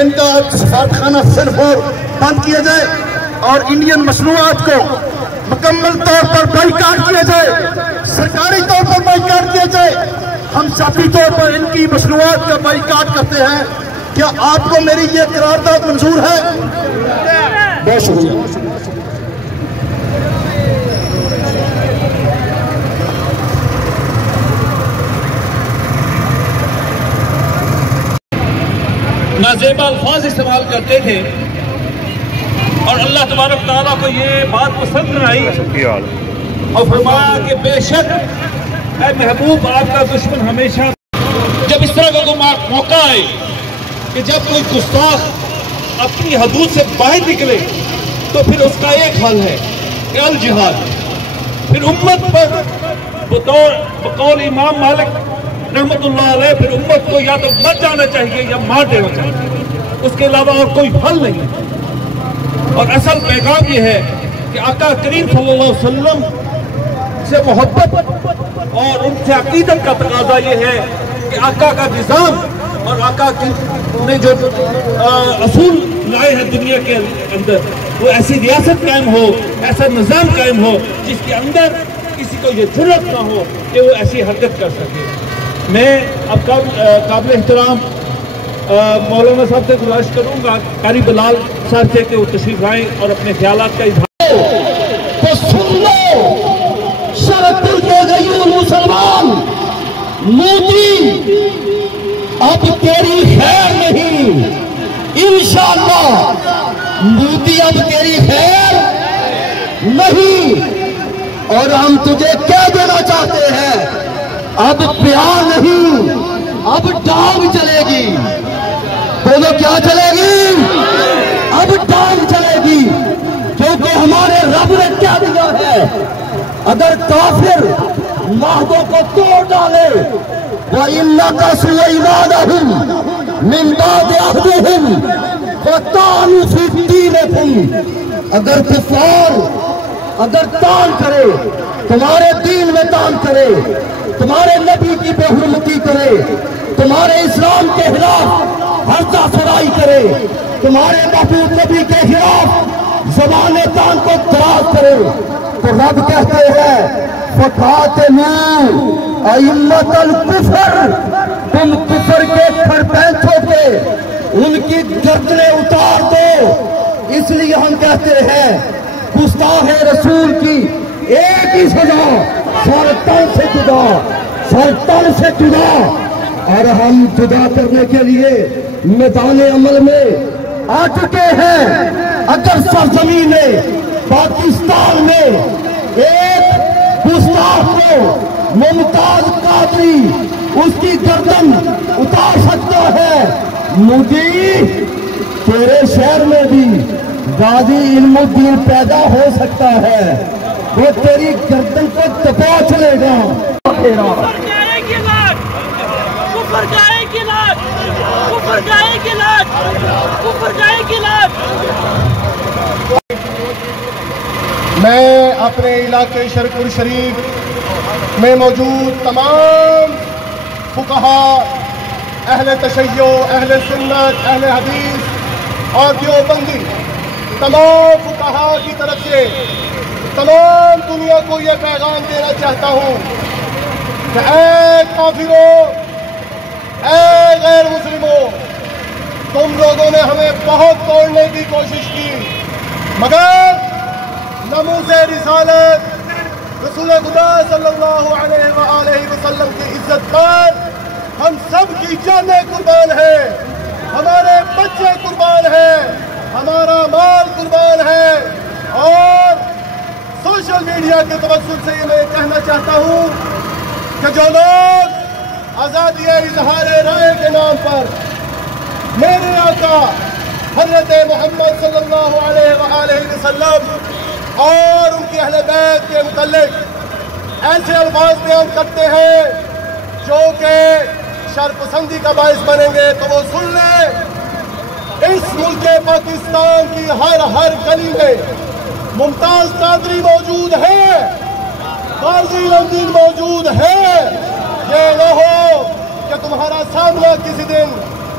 ان کا سفارتخانہ صرف اور بند کیا جائے اور انڈین مصنوعات کو مکمل طور پر بائیکاٹ کیا جائے، سرکاری طور پر بائیکاٹ کیا جائے۔ ہم ذاتی طور پر ان کی مصنوعات کا بائیکاٹ کرتے ہیں۔ کیا آپ کو میری یہ قرارداد منظور ہے؟ بہت شکریہ۔ نازیبا الفاظ استعمال کرتے تھے اور اللہ تبارک تعالیٰ کو یہ بات پسند نہ آئی اور فرمایا کہ بے شک اے محبوب آپ کا دشمن ہمیشہ۔ جب اس طرح کا کوئی موقع آئے کہ جب کوئی گستاخ اپنی حدود سے باہر نکلے تو پھر اس کا ایک حل ہے کہ الجہاد۔ پھر امت پر بقول امام مالک رحمت اللہ علیہ پھر امت کو یا تو مر جانا چاہیے یا مار دینا چاہیے، اس کے علاوہ اور کوئی حل نہیں۔ اور اصل پیغام یہ ہے کہ آقا کریم صلی اللہ علیہ وسلم سے محبت اور ان سے عقیدت کا تقاضا یہ ہے کہ آقا کا نظام اور آقا نے جو اصول لائے ہیں دنیا کے اندر وہ ایسی ریاست قائم ہو، ایسا نظام قائم ہو جس کے اندر کسی کو یہ جرأت نہ ہو کہ وہ ایسی حرکت کر سکے۔ میں اب قابل احترام مولانا صاحب سے گزارش کروں گا قاری بلال صاحب سے کہ وہ تشریف لائیں اور اپنے خیالات کا اظہار۔ تو سن لو شرط کے غیور مسلمان، مودی اب تیری خیر نہیں، انشاءاللہ مودی اب تیری خیر نہیں۔ اور ہم تجھے کہہ دینا چاہتے ہیں اب پیار نہیں، اب ڈانگ چلے گی۔ بولو کیا چلے گی؟ اب ڈانگ چلے گی، کیونکہ ہمارے رب نے کیا دیا ہے اگر کافر معاہدوں کو توڑ ڈالے وَإِنَّ سُلَيْمَانَهُمْ مِنْ بَعْدِ عَهْدِهِمْ فَطَعَنُوا فِي دِينِكُمْ، اگر کفار اگر تان کرے تمہارے دین میں تان کرے، تمہارے نبی کی بے حرمتی کرے، تمہارے اسلام کے خلاف ہرزہ سرائی کرے، تمہارے محبوب نبی کے خلاف زبان تان کو دراز کرے، تو رب کہتے ہیں فَقَاتِلُوا أَئِمَّةَ الْكُفْرِ، تم کفر کے کھڑ پینچوں کے ان کی گردنیں اتار دو۔ اس لیے ہم کہتے ہیں گستاخ رسول کی ایک ہی سزا، سر تن سے جدا، سر تن سے جدا۔ اور ہم جدا کرنے کے لیے میدان عمل میں آ چکے ہیں۔ اگر سرزمین پاکستان میں ایک گستاخ کو ممتاز قادری اس کی گردن اتار سکتا ہے، مودی تیرے شہر میں بھی غازی علم الدین پیدا ہو سکتا ہے، وہ تیری گردن کو دبا چلے گا۔ میں اپنے علاقے شرق الشریف میں موجود تمام فقہا، اہل تشیع، اہل سنت، اہل حدیث اور دیوبندی تمام فقہا کی طرف سے تمام دنیا کو یہ پیغام دینا چاہتا ہوں کہ اے کافروں، اے غیر مسلموں، تم لوگوں نے ہمیں بہت توڑنے کی کوشش کی، مگر ناموس رسالت رسول خدا صلی اللہ علیہ وآلہ وسلم کی عزت پر ہم سب کی جانیں قربان ہیں، ہمارے بچے قربان ہیں، ہمارا مال قربان ہے۔ اور سوشل میڈیا کے توسط سے یہ میں کہنا چاہتا ہوں کہ جو لوگ آزادی اظہار رائے کے نام پر میرے آقا حضرت محمد صلی اللہ علیہ وآلہ وسلم اور ان کی اہل بیت کے متعلق ایسے الفاظ بیان کرتے ہیں جو کہ شر پسندی کا باعث بنیں گے، تو وہ سن لیں، اس ملک پاکستان کی ہر گلی میں ممتاز قادری موجود ہے، غازی علم الدین موجود ہے۔ یہ نہ ہو کہ تمہارا سامنا کسی دن